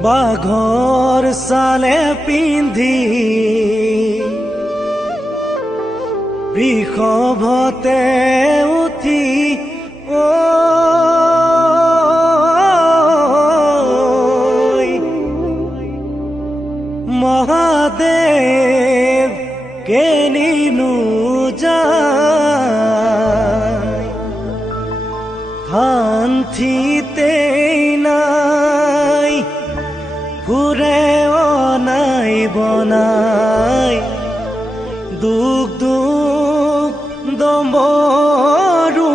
বাঘৰ চালে পিন্ধি বৃষভতে উঠি মহাদেৱ কেনিনো যায় শান্তিতে নাই ঘুৰে অনাই বনাই দুখ দুখ দম্বৰু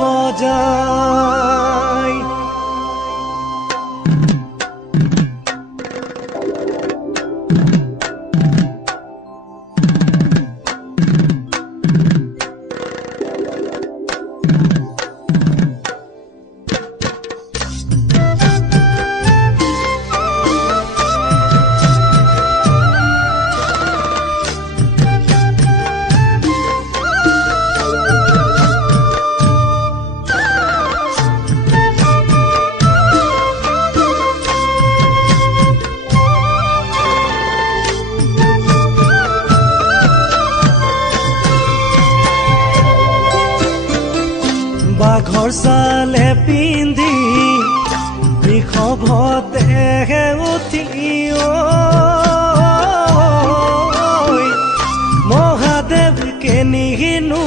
বজাই বাঘৰ চালে পিন্ধি বৃষভতে উঠি মহাদেৱ কেনিনো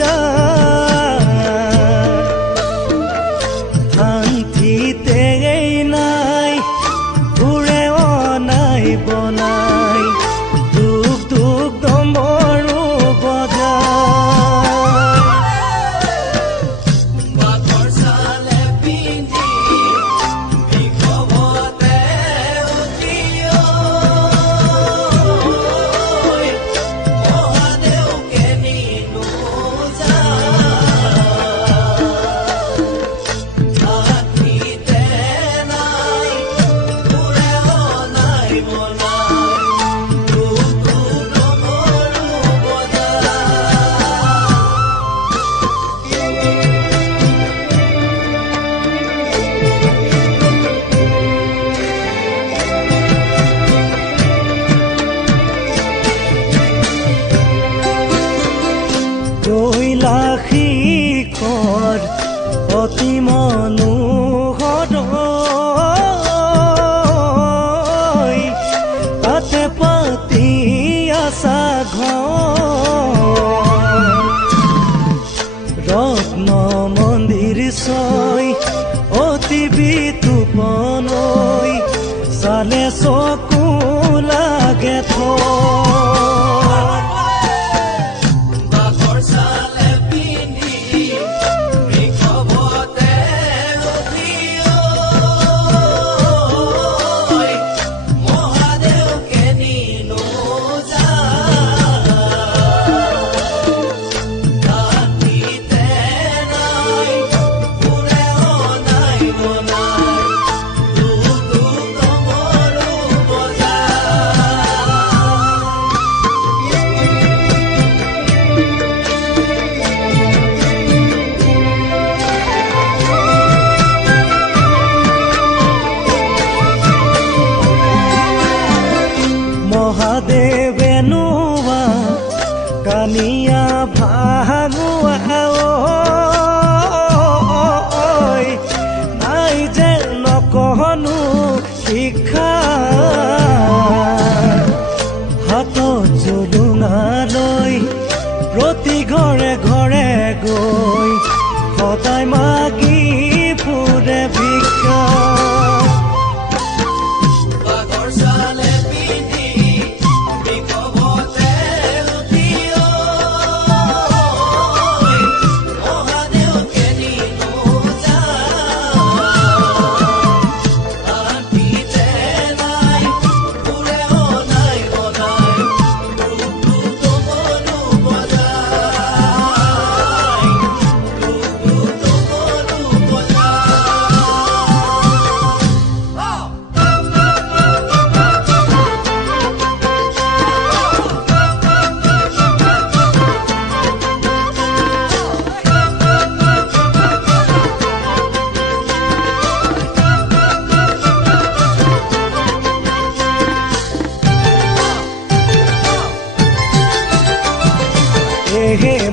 যায় শান্তিতে নাই ঘুৰে অনাই বনাই দুখ দুখ দম্বৰু বজাই কৈলাশিখৰ অতি মনোহৰ তাতে পাতি আছা ঘৰ ৰত্ন মন্দিৰ ছয় অতি বিতুপনৈ চালে চকু লাগে মহাদেৱে নোৱা কানিয়া ভাগুৱা নাই যে নকহনো শিক্ষা হাতত জোলুঙা লৈ প্ৰতি ঘৰে ঘৰে গৈ সদায় মাগি ফুৰে ভিক্ষা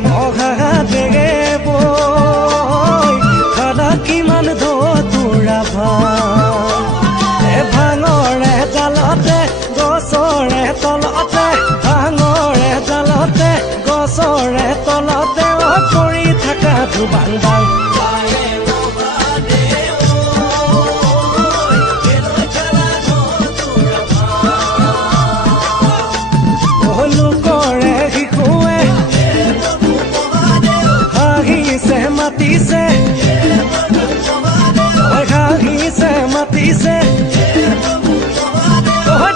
মহাদেৱ খানা কিমান ধতুৰা ভাঙৰে জালতে গছৰে তলতে ভাঙৰে জালতে গছৰে তলতে পৰি থাকা ধুবাং বাং লোকৰে শিশুৱে হাঁহিছে মাতিছে হাঁহিছে মাতিছে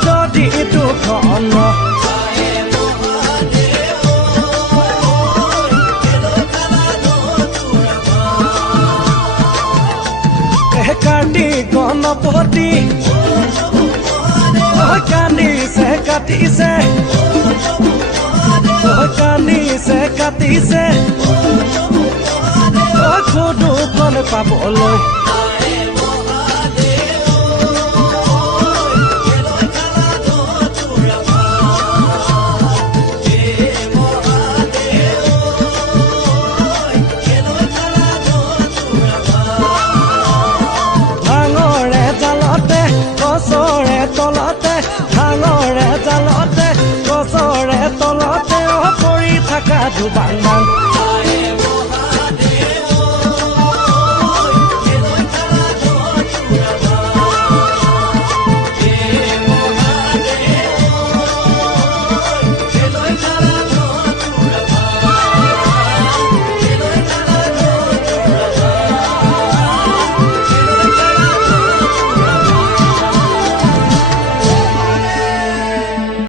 দধিটো ঘন কাটি গণপতি কান্দিছে কাটিছে কান্দিছে কাটিছে খুদুখন পাবলৈ ভাঙৰে জালতে গছৰে তলতে ভাঙৰে জালতে গছৰে তলতে পৰি থাকা ধুবাং বাং